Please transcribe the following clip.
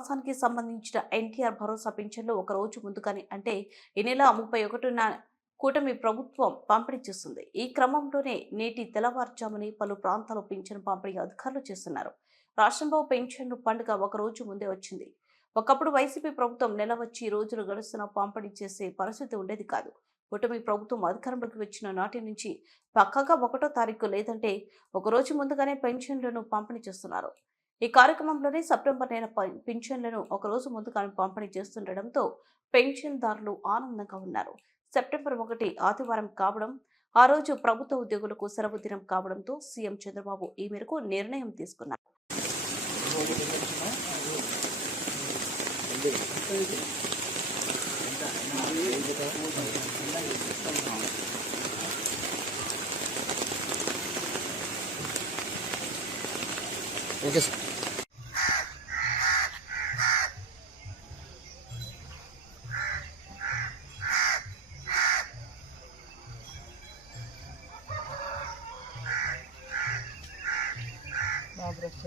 మాసానికి సంబంధించిన ఎన్టీఆర్ భరోసా పింఛన్లు ఒక రోజు ముందుగానే అంటే ఈ నెల 31న కూటమి ప్రభుత్వం పంపిణీ చేస్తుంది. ఈ క్రమంలోనే నేటి తెల్లవారుజామునే పలు ప్రాంతాల్లో పింఛను పంపిణీ అధికారులు చేస్తున్నారు. రాష్ట్రంలో పెన్షన్లు పండుగ ఒక రోజు ముందే వచ్చింది. ఒకప్పుడు వైసీపీ ప్రభుత్వం నెల వచ్చి రోజులు గడుస్తున్న పంపిణీ చేసే పరిస్థితి ఉండేది కాదు. కూటమి ప్రభుత్వం అధికారంలోకి వచ్చిన నాటి నుంచి పక్కాగా 1వ తారీఖు లేదంటే ఒక రోజు ముందుగానే పెన్షన్లను పంపిణీ చేస్తున్నారు. ఈ కార్యక్రమంలోనే సెప్టెంబర్ నెల పింఛన్లను ఒక రోజు ముందుగానే పంపిణీ చేస్తుండటంతో పెన్షన్దారులు ఆనందంగా ఉన్నారు. సెప్టెంబర్ 1 ఆదివారం కావడం, ఆ రోజు ప్రభుత్వ ఉద్యోగులకు సెలవు దినం కావడంతో సీఎం చంద్రబాబు ఈ మేరకు నిర్ణయం తీసుకున్నారు. Okay sir. బ్రష్